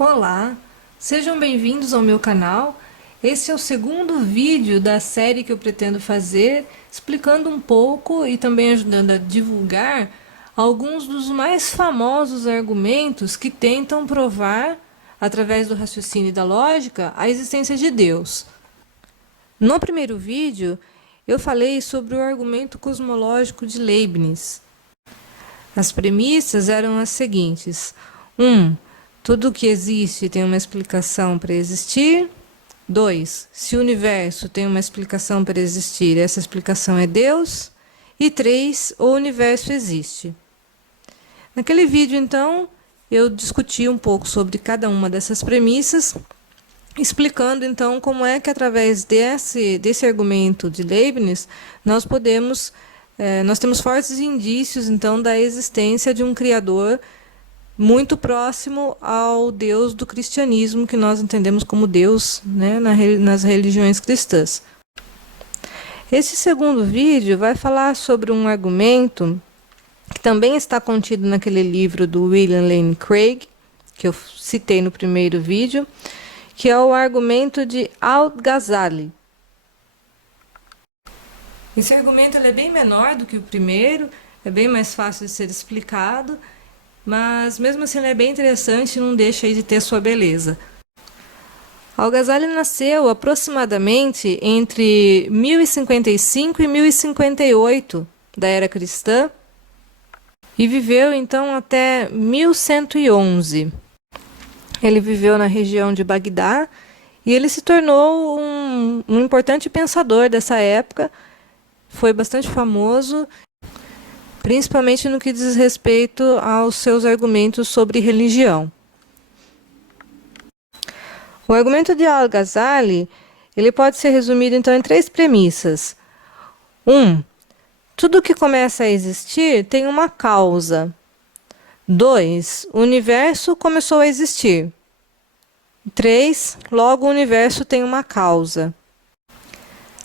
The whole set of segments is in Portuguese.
Olá, sejam bem-vindos ao meu canal. Esse é o segundo vídeo da série que eu pretendo fazer, explicando um pouco e também ajudando a divulgar alguns dos mais famosos argumentos que tentam provar, através do raciocínio e da lógica, a existência de Deus. No primeiro vídeo, eu falei sobre o argumento cosmológico de Leibniz. As premissas eram as seguintes: 1. Tudo que existe tem uma explicação para existir. 2. Se o universo tem uma explicação para existir, essa explicação é Deus. E 3. O universo existe. Naquele vídeo, então, eu discuti um pouco sobre cada uma dessas premissas, explicando, então, como é que, através desse argumento de Leibniz, nós temos fortes indícios, então, da existência de um Criador muito próximo ao Deus do cristianismo, que nós entendemos como Deus, né, nas religiões cristãs. Esse segundo vídeo vai falar sobre um argumento que também está contido naquele livro do William Lane Craig, que eu citei no primeiro vídeo, que é o argumento de Al-Ghazali. Esse argumento é bem menor do que o primeiro, é bem mais fácil de ser explicado, mas mesmo assim ele é bem interessante e não deixa aí de ter sua beleza. Al-Ghazali nasceu aproximadamente entre 1055 e 1058 da era cristã e viveu então até 1111. Ele viveu na região de Bagdá e ele se tornou um importante pensador dessa época, foi bastante famoso, principalmente no que diz respeito aos seus argumentos sobre religião. O argumento de Al-Ghazali, ele pode ser resumido então em 3 premissas. 1. Tudo que começa a existir tem uma causa. 2. O universo começou a existir. 3. Logo o universo tem uma causa.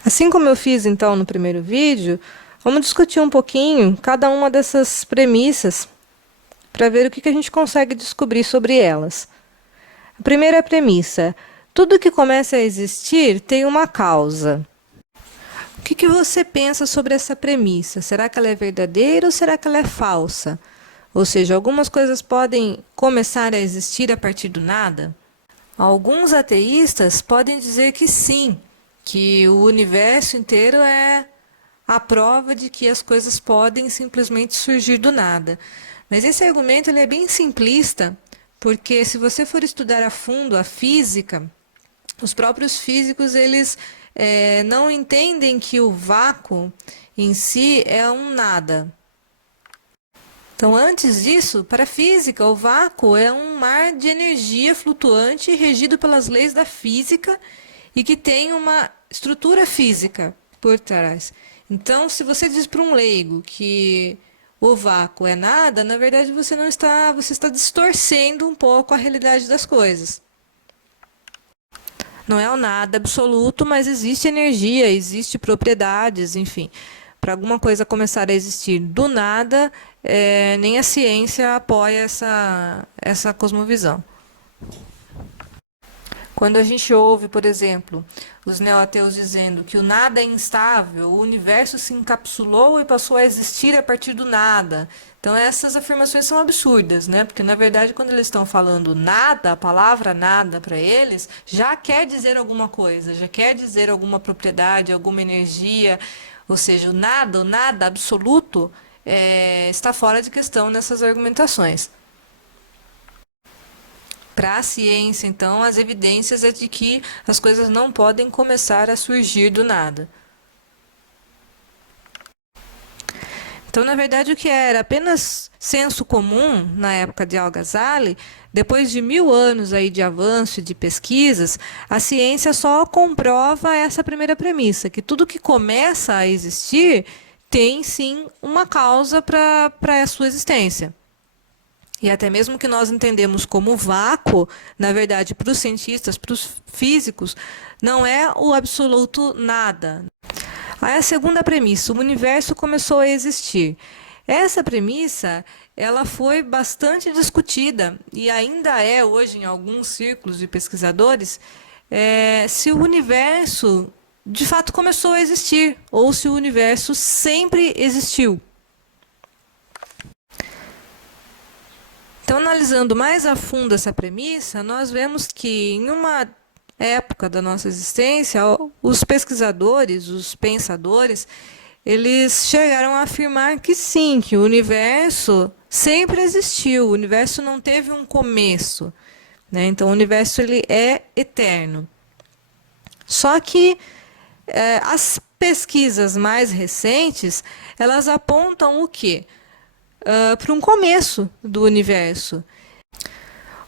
Assim como eu fiz então no primeiro vídeo, vamos discutir um pouquinho cada uma dessas premissas para ver o que a gente consegue descobrir sobre elas. A primeira premissa: tudo que começa a existir tem uma causa. O que você pensa sobre essa premissa? Será que ela é verdadeira ou será que ela é falsa? Ou seja, algumas coisas podem começar a existir a partir do nada? Alguns ateístas podem dizer que sim, que o universo inteiro é a prova de que as coisas podem simplesmente surgir do nada. Mas esse argumento ele é bem simplista, porque se você for estudar a fundo a física, os próprios físicos eles não entendem que o vácuo em si é um nada. Então, antes disso, para a física, o vácuo é um mar de energia flutuante regido pelas leis da física e que tem uma estrutura física por trás. Então, se você diz para um leigo que o vácuo é nada, na verdade você está distorcendo um pouco a realidade das coisas. Não é o nada absoluto, mas existe energia, existe propriedades, enfim. Para alguma coisa começar a existir do nada, nem a ciência apoia essa cosmovisão. Quando a gente ouve, por exemplo, os neoateus dizendo que o nada é instável, o universo se encapsulou e passou a existir a partir do nada. Então essas afirmações são absurdas, né? Porque na verdade quando eles estão falando nada, a palavra nada para eles já quer dizer alguma coisa, já quer dizer alguma propriedade, alguma energia, ou seja, o nada absoluto está fora de questão nessas argumentações. Para a ciência, então, as evidências é de que as coisas não podem começar a surgir do nada. Então, na verdade, o que era apenas senso comum na época de Al-Ghazali, depois de 1000 anos aí de avanço e de pesquisas, a ciência só comprova essa primeira premissa, que tudo que começa a existir tem sim uma causa para a sua existência. E até mesmo que nós entendemos como vácuo, na verdade, para os cientistas, para os físicos, não é o absoluto nada. Aí a segunda premissa: o universo começou a existir. Essa premissa ela foi bastante discutida e ainda é hoje em alguns círculos de pesquisadores se o universo de fato começou a existir ou se o universo sempre existiu. Então, analisando mais a fundo essa premissa, nós vemos que em uma época da nossa existência, os pesquisadores, os pensadores, eles chegaram a afirmar que sim, que o universo sempre existiu, o universo não teve um começo, né? Então, o universo ele é eterno. Só que as pesquisas mais recentes, elas apontam o quê? Para um começo do universo.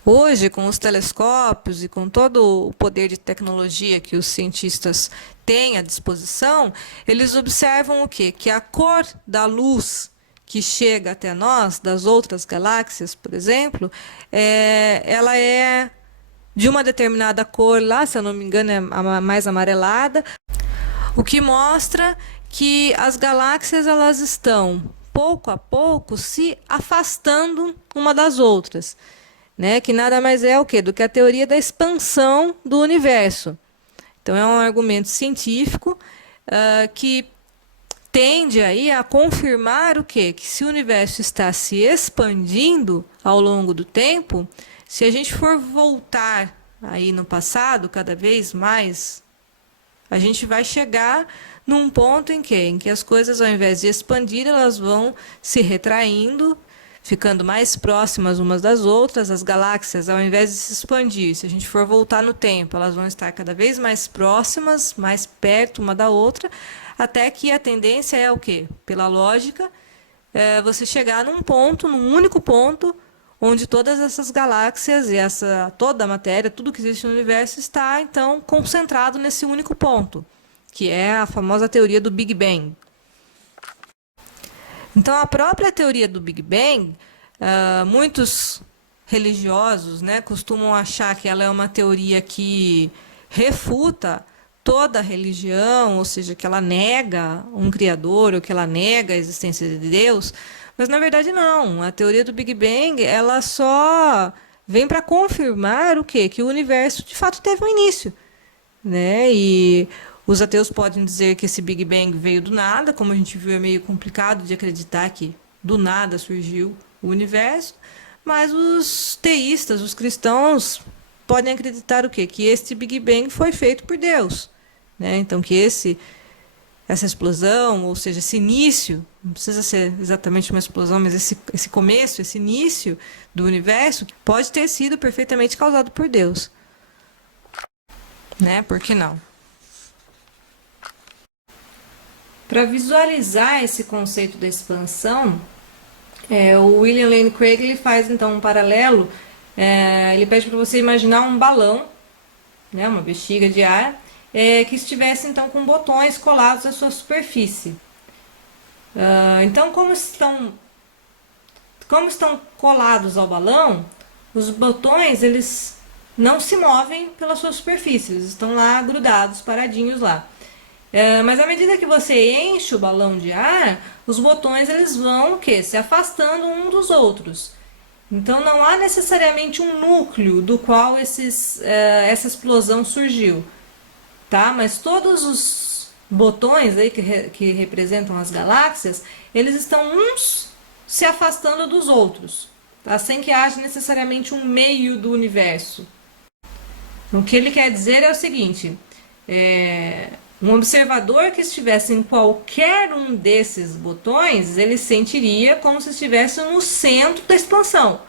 Hoje, com os telescópios e com todo o poder de tecnologia que os cientistas têm à disposição, eles observam o quê? Que a cor da luz que chega até nós, das outras galáxias, por exemplo, ela é de uma determinada cor lá, se eu não me engano, é a mais amarelada, o que mostra que as galáxias elas estão pouco a pouco se afastando uma das outras, né? Que nada mais é o quê? Do que a teoria da expansão do universo. Então é um argumento científico que tende aí a confirmar o quê? Que se o universo está se expandindo ao longo do tempo, se a gente for voltar aí no passado, cada vez mais, a gente vai chegar num ponto em que as coisas, ao invés de expandir, elas vão se retraindo, ficando mais próximas umas das outras. As galáxias, ao invés de se expandir, se a gente for voltar no tempo, elas vão estar cada vez mais próximas, mais perto uma da outra, até que a tendência é o quê? Pela lógica, você chegar num ponto, num único ponto, onde todas essas galáxias e toda a matéria, tudo que existe no universo está, então, concentrado nesse único ponto, que é a famosa teoria do Big Bang. Então, a própria teoria do Big Bang, muitos religiosos, né, costumam achar que ela é uma teoria que refuta toda a religião, ou seja, que ela nega um criador, ou que ela nega a existência de Deus. Mas, na verdade, não. A teoria do Big Bang, ela só vem para confirmar o quê? Que o universo, de fato, teve um início, né? E os ateus podem dizer que esse Big Bang veio do nada, como a gente viu, é meio complicado de acreditar que do nada surgiu o universo, mas os teístas, os cristãos, podem acreditar o quê? Que este Big Bang foi feito por Deus, né? Então, que essa explosão, ou seja, esse início, não precisa ser exatamente uma explosão, mas esse começo, esse início do universo, pode ter sido perfeitamente causado por Deus. Né? Por que não? Para visualizar esse conceito da expansão, o William Lane Craig ele faz então um paralelo, ele pede para você imaginar um balão, né, uma bexiga de ar, que estivesse então com botões colados à sua superfície. Então, como estão colados ao balão, os botões eles não se movem pela sua superfície, eles estão lá grudados, paradinhos lá. Mas à medida que você enche o balão de ar, os botões eles vão se afastando um dos outros. Então não há necessariamente um núcleo do qual essa explosão surgiu. Tá? Mas todos os botões aí que representam as galáxias, eles estão uns se afastando dos outros, tá? Sem que haja necessariamente um meio do universo. Então, o que ele quer dizer é o seguinte, um observador que estivesse em qualquer um desses botões, ele sentiria como se estivesse no centro da expansão,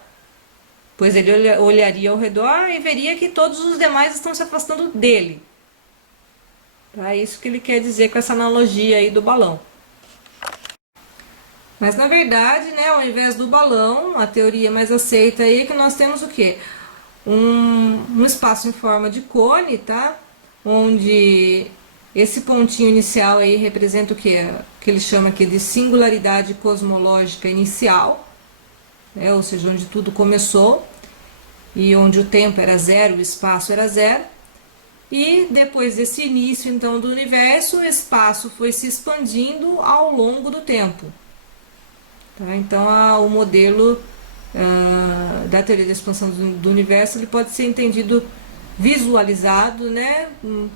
pois ele olharia ao redor e veria que todos os demais estão se afastando dele. É isso que ele quer dizer com essa analogia aí do balão. Mas na verdade, né, ao invés do balão, a teoria mais aceita aí é que nós temos o quê? Um espaço em forma de cone, tá? Onde esse pontinho inicial aí representa o quê? O que ele chama aqui de singularidade cosmológica inicial, né? Ou seja, onde tudo começou e onde o tempo era zero, o espaço era zero. E depois desse início então do universo, o espaço foi se expandindo ao longo do tempo. Tá? Então, o modelo da teoria da expansão do universo ele pode ser entendido, visualizado, né,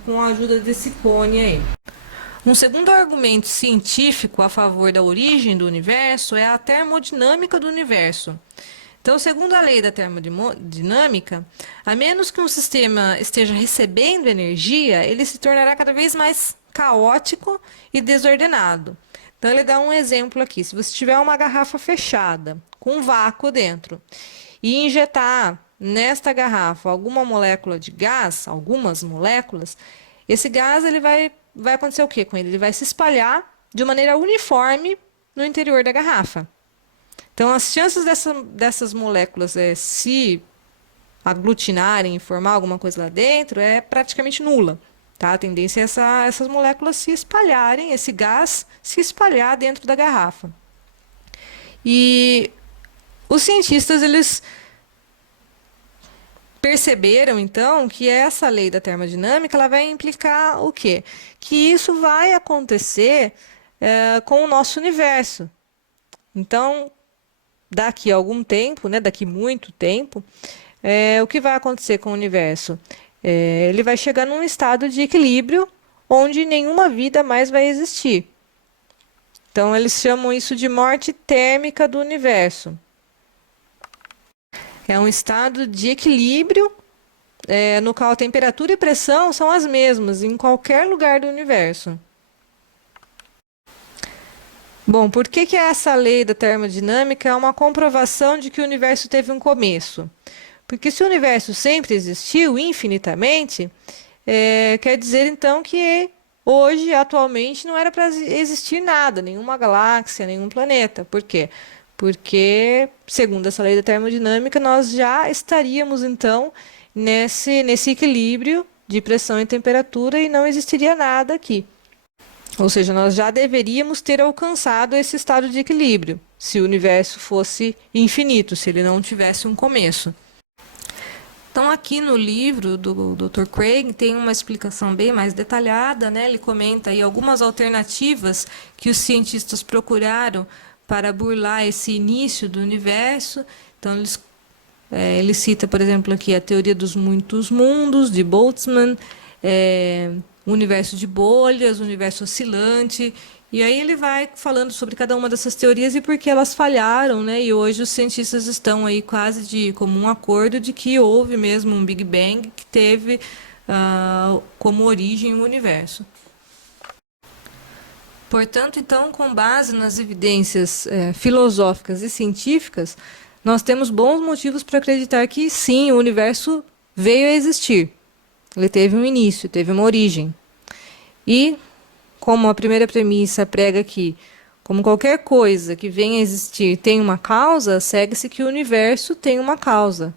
com a ajuda desse cone aí. Um segundo argumento científico a favor da origem do universo é a termodinâmica do universo. Então, segundo a lei da termodinâmica, a menos que um sistema esteja recebendo energia, ele se tornará cada vez mais caótico e desordenado. Então, ele dá um exemplo aqui. Se você tiver uma garrafa fechada, com um vácuo dentro, e injetar nesta garrafa alguma molécula de gás, algumas moléculas, esse gás ele vai acontecer o que com ele? Ele vai se espalhar de maneira uniforme no interior da garrafa. Então, as chances dessas moléculas se aglutinarem e formar alguma coisa lá dentro é praticamente nula. Tá? A tendência é essas moléculas se espalharem, esse gás se espalhar dentro da garrafa. E os cientistas eles perceberam, então, que essa lei da termodinâmica ela vai implicar o quê? Que isso vai acontecer com o nosso universo. Então, daqui a algum tempo, né, daqui muito tempo, o que vai acontecer com o universo? Ele vai chegar num estado de equilíbrio onde nenhuma vida mais vai existir. Então, eles chamam isso de morte térmica do universo. É um estado de equilíbrio no qual a temperatura e pressão são as mesmas em qualquer lugar do universo. Bom, por que essa lei da termodinâmica é uma comprovação de que o universo teve um começo? Porque se o universo sempre existiu infinitamente, quer dizer então que hoje, atualmente, não era para existir nada, nenhuma galáxia, nenhum planeta. Por quê? Porque, segundo essa lei da termodinâmica, nós já estaríamos então nesse equilíbrio de pressão e temperatura e não existiria nada aqui. Ou seja, nós já deveríamos ter alcançado esse estado de equilíbrio, se o universo fosse infinito, se ele não tivesse um começo. Então, aqui no livro do Dr. Craig tem uma explicação bem mais detalhada, né? Ele comenta aí algumas alternativas que os cientistas procuraram para burlar esse início do universo. Então, ele cita, por exemplo, aqui a teoria dos muitos mundos, de Boltzmann, o universo de bolhas, o universo oscilante, e aí ele vai falando sobre cada uma dessas teorias e por que elas falharam, né? E hoje os cientistas estão aí quase de comum acordo de que houve mesmo um Big Bang que teve como origem o universo. Portanto, então, com base nas evidências filosóficas e científicas, nós temos bons motivos para acreditar que sim, o universo veio a existir. Ele teve um início, teve uma origem. E, como a primeira premissa prega que, como qualquer coisa que venha a existir tem uma causa, segue-se que o universo tem uma causa.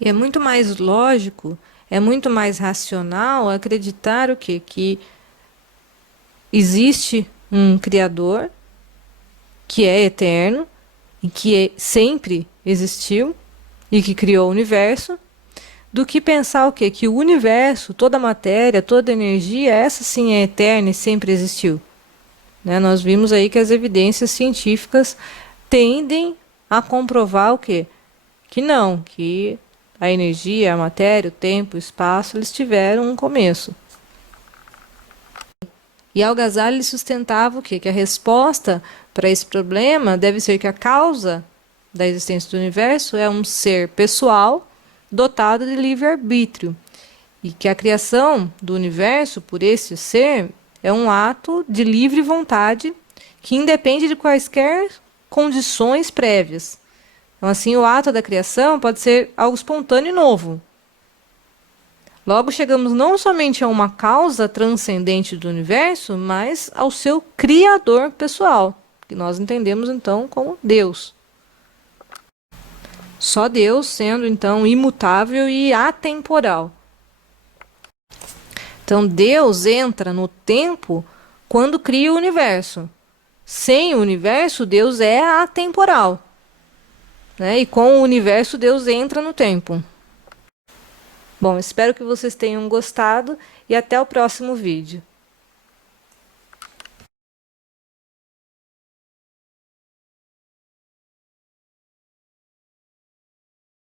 E é muito mais lógico, é muito mais racional acreditar o quê? Que existe um Criador que é eterno e que sempre existiu e que criou o universo, do que pensar o quê? Que o universo, toda a matéria, toda a energia, essa sim é eterna e sempre existiu. Né? Nós vimos aí que as evidências científicas tendem a comprovar o quê? Que não, que a energia, a matéria, o tempo, o espaço, eles tiveram um começo. E Al-Ghazali sustentava o quê? Que a resposta para esse problema deve ser que a causa da existência do universo é um ser pessoal dotado de livre-arbítrio, e que a criação do universo por esse ser é um ato de livre vontade que independe de quaisquer condições prévias. Então, assim, o ato da criação pode ser algo espontâneo e novo. Logo, chegamos não somente a uma causa transcendente do universo, mas ao seu criador pessoal, que nós entendemos então como Deus. Só Deus sendo, então, imutável e atemporal. Então, Deus entra no tempo quando cria o universo. Sem o universo, Deus é atemporal. Né? E com o universo, Deus entra no tempo. Bom, espero que vocês tenham gostado e até o próximo vídeo.